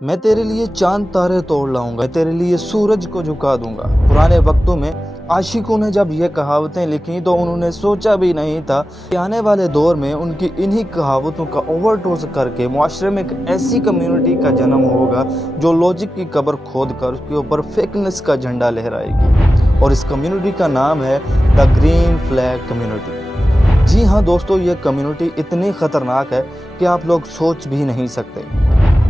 मैं तेरे लिए चांद तारे तोड़ लाऊंगा, तेरे लिए सूरज को झुका दूंगा। पुराने वक्तों में आशिकों ने जब ये कहावतें लिखी तो उन्होंने सोचा भी नहीं था कि आने वाले दौर में उनकी इन्हीं कहावतों का ओवरडोज करके मुआशरे में एक ऐसी कम्युनिटी का जन्म होगा जो लॉजिक की कब्र खोद कर उसके ऊपर फेकनेस का झंडा लहराएगी। और इस कम्युनिटी का नाम है द ग्रीन फ्लैग कम्युनिटी। जी हाँ दोस्तों, ये कम्युनिटी इतनी खतरनाक है कि आप लोग सोच भी नहीं सकते।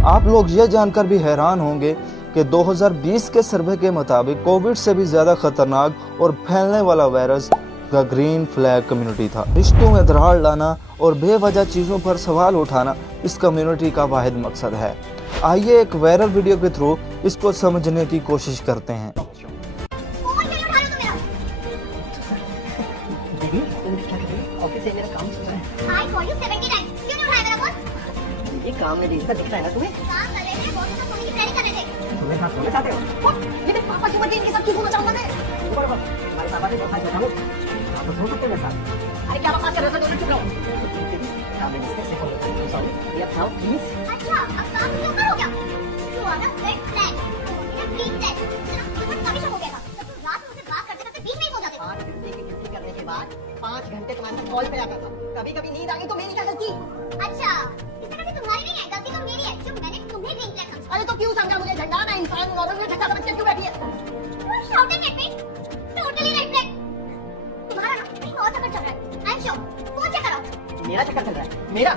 आप लोग ये जानकर भी हैरान होंगे कि 2020 के सर्वे के मुताबिक कोविड से भी ज्यादा खतरनाक और फैलने वाला virus the green flag community था। रिश्तों में दरार लाना और बेवजह चीजों पर सवाल उठाना इस कम्युनिटी का वाहिद मकसद है। आइए एक वायरल वीडियो के थ्रू इसको समझने की कोशिश करते हैं। ऑफिस से मेरा काम चल रहा है। I call you 70 times. क्यों नहीं उठाया मेरा फोन? ये काम में देखता दिख रहा है ना तुम्हें? काम कर रहे थे, बॉस को सोने की तैयारी कर रहे थे। तुम्हें साथ सोना चाहते हो? मेरे पापा की मर्जी इनके साथ क्यों सोना चाहूंगा मैं? ऊपर ऊपर, हमारे पापा ने बहुत अच्छा हो। आप तो सो सकते हैं मेरे साथ। अरे क्या बकवास कर रहे हो? दोनों चुप रहो। काम में डिस्कस करो। सॉरी। ये बताओ प्लीज। अच्छा, अब काम क्यों करोगे? You are a red flag. ये ग्रीन फ्लैग। तुम्हें कभी शक हो गया था? जब तुम रात में मुझसे बात करते थे, बीच में ही सो जाते थे। 8 घंटे की ड्यूटी करने के बाद 5 घंटे तुम्हारे साथ कॉल पे आता था। कभी कभी नींद आ गई तो मेरी क्या गलती? अच्छा, इसमें गलती तुम्हारी नहीं है, गलती तो मेरी है जो मैंने तुम्हें ग्रीन फ्लैग समझा। अरे तो क्यों समझा मुझे? झंडा ना इंसान नॉर्मल में झंडा समझ के क्यों बैठी है? You are shouting at me. Totally red flag. तुम्हारा ना कहीं और चक्कर चल रहा है। I'm sure. फोन चेक करो। मेरा चक्कर चल रहा है? मेरा?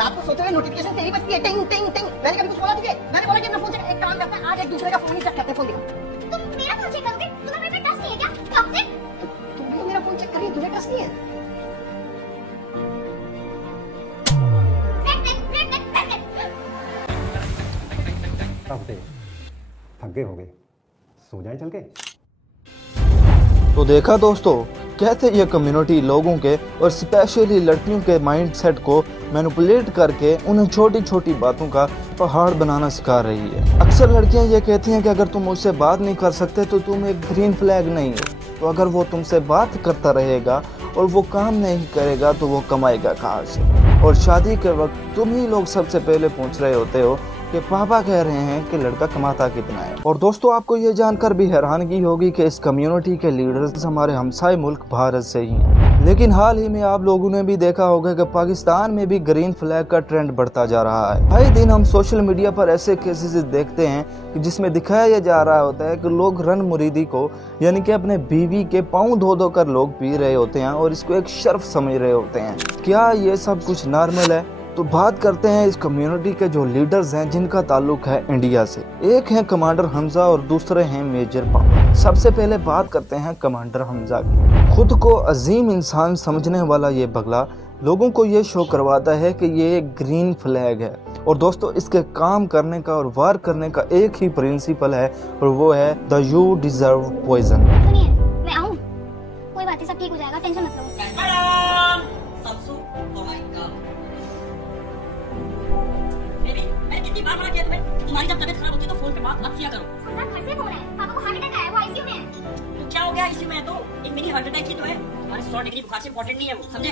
रात को सोते हुए नोटिफिकेशन तेरी बजती है, टिंग टिंग टिंग। मैंने कभी कुछ बोला तुझे? मैंने बोला कि अपना फोन चेक। एक काम करते हैं, आज एक दूसरे का फोन ही चेक करते हैं। फोन दिखा। तुम मेरा फोन चेक करोगे? तुम्हें मेरे पे ट्रस्ट नहीं है क्या? टॉक्सिक। तुम तो मेरा फोन चेक कर रही हो, तुझे ट्रस्ट नहीं है? थक गए हो गए, सो जाए चल के। तो देखा दोस्तों, कैसे ये कम्युनिटी लोगों के और स्पेशली लड़कियों के माइंडसेट को मैनिपुलेट करके उन्हें छोटी छोटी बातों का पहाड़ बनाना सिखा रही है। अक्सर लड़कियां ये कहती हैं कि अगर तुम मुझसे बात नहीं कर सकते तो तुम एक ग्रीन फ्लैग नहीं हो। तो अगर वो तुमसे बात करता रहेगा और वो काम नहीं करेगा तो वो कमाएगा कहाँ से? और शादी के वक्त तुम ही लोग सबसे पहले पूछ रहे होते हो कि पापा कह रहे हैं कि लड़का कमाता कितना है। और दोस्तों, आपको ये जानकर भी हैरानगी होगी कि इस कम्युनिटी के लीडर्स हमारे हमसाए मुल्क भारत से ही हैं। लेकिन हाल ही में आप लोगों ने भी देखा होगा कि पाकिस्तान में भी ग्रीन फ्लैग का ट्रेंड बढ़ता जा रहा है। हर दिन हम सोशल मीडिया पर ऐसे केसेस देखते हैं कि जिसमें दिखाया जा रहा होता है कि लोग रन मुरीदी को यानी कि अपने बीवी के पाँव धो धो कर लोग पी रहे होते हैं और इसको एक शर्फ समझ रहे होते हैं। क्या ये सब कुछ नॉर्मल है? तो बात करते हैं इस कम्युनिटी के जो लीडर्स हैं जिनका ताल्लुक है इंडिया से। एक है कमांडर हमजा और दूसरे हैं मेजर पापा। सबसे पहले बात करते हैं कमांडर हमजा की। खुद को अजीम इंसान समझने वाला ये बगला लोगों को ये शो करवाता है कि ये एक ग्रीन फ्लैग है। और दोस्तों, इसके काम करने का और वार करने का एक ही प्रिंसिपल है और वो है द यू डिजर्व पॉइजन। सुनिए, मैं आऊं? कोई बात नहीं, सब ठीक हो जाएगा, टेंशन मत लो। कितनी बार मना किया तुम्हें? तुम्हारी जब तबीयत खराब होती है तो फोन पे बात मत किया करो। घर से फोन है, पापा को हार्ट अटैक आया, वो आईसीयू में है। तो क्या हो गया? आईसीयू में है तो एक मिनी हार्ट अटैक ही तो है। हमारे 100 डिग्री बुखार से इम्पोर्टेंट नहीं है वो, समझे?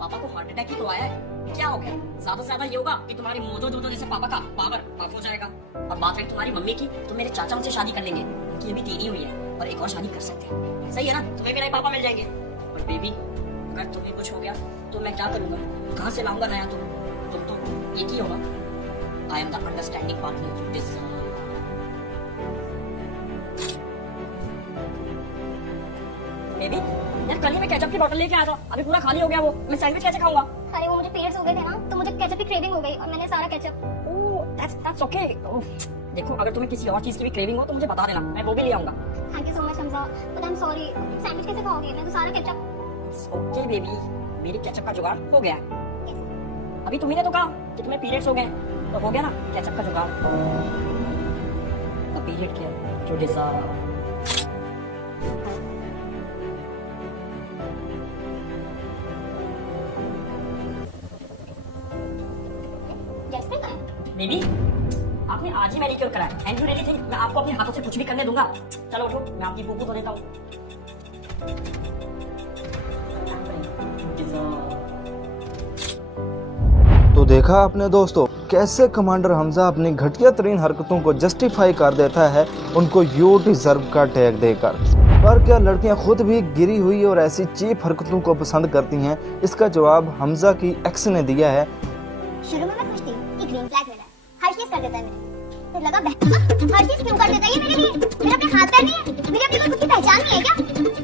पापा को हार्ट अटैक ही तो आया है, क्या हो गया? ज्यादा से ज्यादा ये होगा कि तुम्हारी मोजो जोजो जैसे पापा का पावर ऑफ हो जाएगा। और बात है तुम्हारी मम्मी की, तो मेरे चाचा मुझसे शादी कर लेंगे कि ये भी तेरी हुई है और एक और शादी कर सकते हैं, सही है ना? तुम्हें मेरा पापा मिल जाएंगे। और बेबी, अगर तुम्हें कुछ हो गया तो मैं क्या करूंगा? कहाँ से लाऊंगा नया? तुम तो एक ही होगा। I am the understanding partner this. Baby, यार कल ही मैं केचप की बोतल लेके आया था, अभी पूरा खाली हो गया वो। मैं सैंडविच कैसे खाऊंगा? अरे वो मुझे पीरियड्स हो गए थे ना, तो मुझे केचप की क्रेविंग हो गई और मैंने सारा केचप। Oh, that's okay. देखो, अगर तुम्हें किसी और चीज की भी क्रेविंग हो तो मुझे बता देना, मैं वो भी ले आऊंगा। Thank you so much Hamza, but I am sorry. Sandwich कैसे खाओगे? मैं तो सारा केचप। ओके बेबी, मेरी केचप का जुगाड़ हो गया है। अभी तुम्ही ने तो कहा कि तुम्हें पीरियड्स हो गए, तो हो गया ना केचप का जुगाड़। द पीरियड केयर जो डिजर्व। बेबी, आपने आज ही मैनिक्योर कराया। एंड यू रेडी थिंक मैं आपको अपने हाथों से कुछ भी करने दूंगा? चलो उठो, मैं आपकी पोपो धो देता हूँ। तो देखा आपने दोस्तों कैसे कमांडर हमजा अपनी घटिया तरीन हरकतों को जस्टिफाई कर देता है उनको यू डिजर्व का टैग देकर। पर क्या लड़कियां खुद भी गिरी हुई और ऐसी चीप हरकतों को पसंद करती हैं? इसका जवाब हमजा की एक्स ने दिया है। शुरू में मैं खुश थी कि ग्रीन फ्लैग मिला है, हर चीज कर देता है मेरे, फिर लगा हर चीज क्यों कर देता है ये मेरे लिए? मेरे अपने हाथ पैर नहीं है, मेरी अपनी कोई खुद की पहचान नहीं है क्या?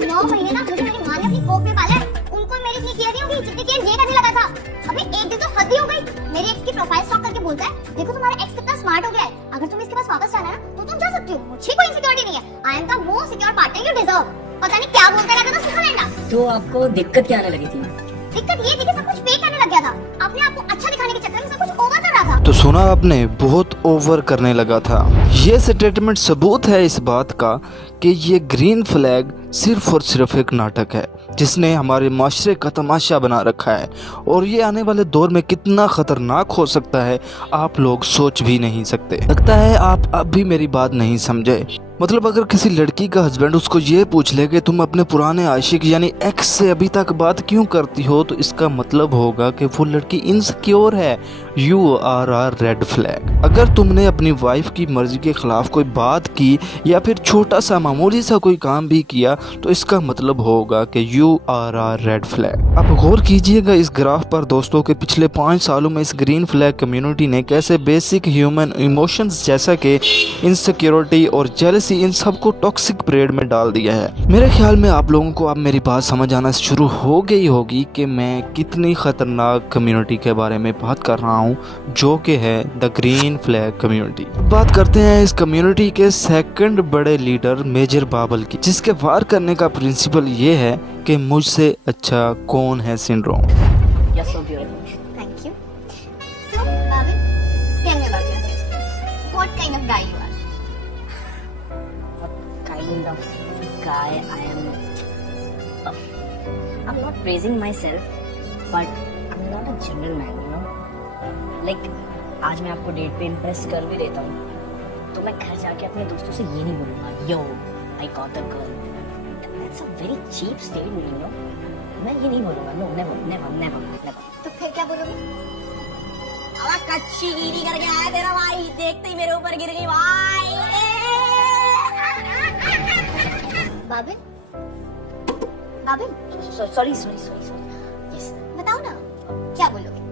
9 महीने ना मुझे मेरी माँ ने अपनी कोख में पाला है, उनको मेरी इतनी केयर नहीं होगी जितनी केयर ये करने लगा था। अबे एक दिन तो हद ही हो गई। मेरे एक्स की प्रोफाइल स्टॉक करके बोलता है देखो तुम्हारा एक्स कितना स्मार्ट हो गया है, अगर तुम इसके पास वापस जाना है ना तो तुम जा सकती हो, मुझे कोई इनसिक्योरिटी नहीं है, I am the most secure partner you deserve. पता नहीं क्या बोलता रहता था सुखा लंडा। तो आपको दिक्कत क्या आने लगी थी? दिक्कत ये थी कि सब कुछ फेक करने लग गया था, अपने आप को अच्छा दिखाने के चक्कर में सब कुछ ओवर कर रहा था। तो सुना आपने, बहुत ओवर करने लगा था। ये स्टेटमेंट सबूत है इस बात का कि ये ग्रीन फ्लैग सिर्फ और सिर्फ एक नाटक है जिसने हमारे माशरे का तमाशा बना रखा है, और ये आने वाले दौर में कितना खतरनाक हो सकता है आप लोग सोच भी नहीं सकते। लगता है आप अब भी मेरी बात नहीं समझे। मतलब अगर किसी लड़की का हस्बैंड उसको ये पूछ ले कि तुम अपने पुराने आशिक यानी एक्स से अभी तक बात क्यों करती हो, तो इसका मतलब होगा कि वो लड़की इनसिक्योर है। You are are red flag. अगर तुमने अपनी वाइफ की मर्जी के खिलाफ कोई बात की या फिर छोटा सा मामूली सा कोई काम भी किया तो इसका मतलब होगा कि you are are red flag. अब गौर कीजिएगा इस ग्राफ पर दोस्तों के पिछले 5 सालों में इस ग्रीन फ्लैग कम्युनिटी ने कैसे बेसिक ह्यूमन इमोशंस जैसा कि इनसिक्योरिटी और जेलसी इन सबको टॉक्सिक पीरियड में डाल दिया है। मेरे ख्याल में आप लोगों को अब मेरी बात समझ आना शुरू हो गई होगी कि मैं कितनी खतरनाक कम्युनिटी के बारे में बात कर रहा हूँ, जो कि है द ग्रीन फ्लैग कम्युनिटी। बात करते हैं इस कम्युनिटी के सेकंड बड़े लीडर मेजर बाबल की, जिसके वार करने का प्रिंसिपल ये है कि मुझसे अच्छा कौन है syndrome. You're so beautiful. Thank you. So, Bhavin, tell me about yourself. What kind of guy you are? What kind of guy I am? I'm not praising myself, but I'm not a gentleman, you know. Like आज मैं आपको date पे impress कर भी देता हूँ तो मैं घर जाके अपने दोस्तों से ये नहीं बोलूँगा यो I got a girl. That's a very cheap statement, you know. मैं ये नहीं बोलूँगा, no, never, never, never, never. तो फिर क्या बोलोगे? अब कच्ची गिरी करके आया तेरा भाई, देखते ही मेरे ऊपर गिर गई भाई। बाबिन? बाबिन? सॉरी यस बताओ ना, क्या बोलोगे?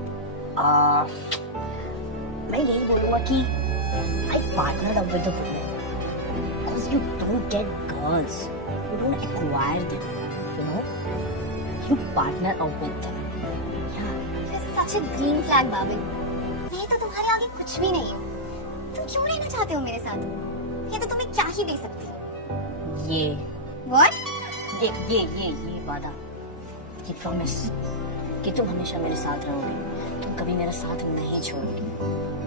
मैं यही बोलूंगा कि I partnered up with the woman because you don't get girls, you don't acquire them, you know, you partner up with them. You're such a green flag, bobbin. मैं तो तुम्हारे आगे कुछ भी नहीं हूँ। तुम क्यों रहना चाहते हो मेरे साथ? ये तो तुम्हें क्या ही दे सकती हूँ। ये What? ये वादा, ये प्रॉमिस कि तुम हमेशा मेरे साथ रहोगे, तुम कभी मेरा साथ नहीं छोड़ोगे।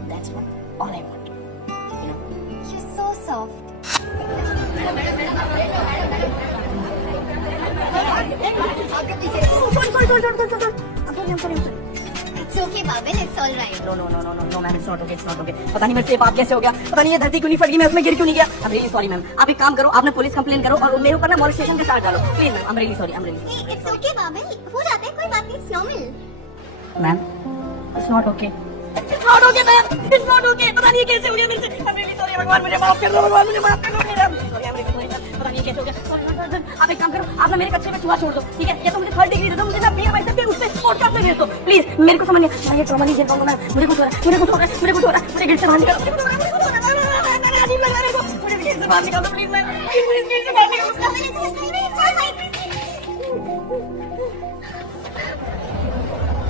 That's what all I want, you know. You're so soft. Sorry. It's okay, bobbin, it's all right. No, ma'am, it's not okay. पता नहीं मेरे से पाप कैसे हो गया, पता नहीं ये धरती क्यों नहीं फट गई, मैं उसमें गिर क्यों नहीं गया। I'm really sorry, ma'am. आप एक काम करो, आपने पुलिस कंप्लेन करो और मेरे ऊपर ना मोलेस्टेशन के चार्ज डालो, please ma'am. I'm really sorry. Hey, it's okay, bobbin, हो जाता है, कोई बात नहीं, it's normal. Ma'am, it's not okay. It's not okay, ma'am. It's not okay. पता नहीं ये कैसे हो गया मेरे से। I'm really sorry, भगवान मुझे माफ कर दो, भगवान मुझे माफ कर दो। I'm really sorry, पता नहीं ये कैसे हो गया। Sorry. आप एक काम करो, आप ना मेरे कच्चे में चूहा छोड़ दो, ठीक है? या तो मुझे 3rd डिग्री दे दो, मुझे ना बीए वाइस पे उससे पॉडकास्ट में भेज दो, प्लीज। मेरे को समझ नहीं, मैं ये ट्रॉमा नहीं झेल पाऊंगा मैम। मुझे कुछ हो रहा है, मुझे गिर से बाहर निकालो। अजीब लग रहा है मेरे को, मुझे गिर से बाहर निकालो प्लीज मैम। प्लीज गिर से बाहर निकालो।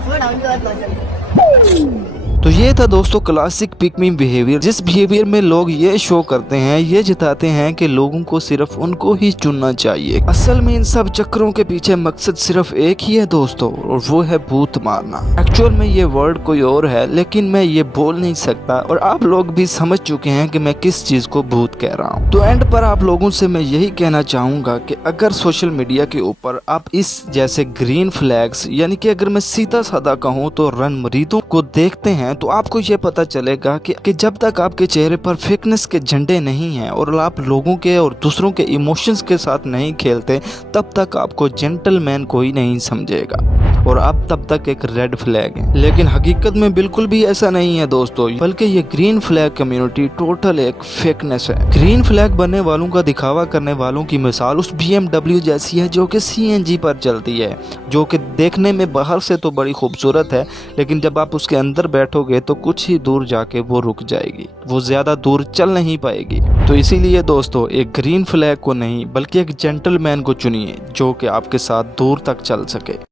Go down to earth, person. तो ये था दोस्तों क्लासिक पिकमी बिहेवियर, जिस बिहेवियर में लोग ये शो करते हैं, ये जताते हैं कि लोगों को सिर्फ उनको ही चुनना चाहिए। असल में इन सब चक्करों के पीछे मकसद सिर्फ एक ही है दोस्तों, और वो है भूत मारना। एक्चुअल में ये वर्ड कोई और है, लेकिन मैं ये बोल नहीं सकता, और आप लोग भी समझ चुके हैं कि मैं किस चीज को भूत कह रहा हूँ। तो एंड पर आप लोगों से मैं यही कहना चाहूंगा कि अगर सोशल मीडिया के ऊपर आप इस जैसे ग्रीन फ्लैग्स, यानी कि अगर मैं सीधा साधा कहूँ तो रन मरीदों को देखते हैं, हैं तो आपको ये पता चलेगा कि जब तक आपके चेहरे पर फेकनेस के झंडे नहीं हैं और आप लोगों के और दूसरों के इमोशंस के साथ नहीं खेलते, तब तक आपको जेंटलमैन कोई नहीं समझेगा और आप तब तक एक रेड फ्लैग हैं। लेकिन हकीकत में बिल्कुल भी ऐसा नहीं है दोस्तों, बल्कि ये ग्रीन फ्लैग कम्युनिटी टोटल एक फेकनेस है। ग्रीन फ्लैग बनने वालों का दिखावा करने वालों की मिसाल उस BMW जैसी है जो कि CNG पर चलती है, जो कि देखने में बाहर से तो बड़ी खूबसूरत है, लेकिन जब आप उसके अंदर बैठोगे तो कुछ ही दूर जाके वो रुक जाएगी, वो ज़्यादा दूर चल नहीं पाएगी। तो इसीलिए दोस्तों एक ग्रीन फ्लैग को नहीं बल्कि एक जेंटलमैन को चुनिए जो कि आपके साथ दूर तक चल सके।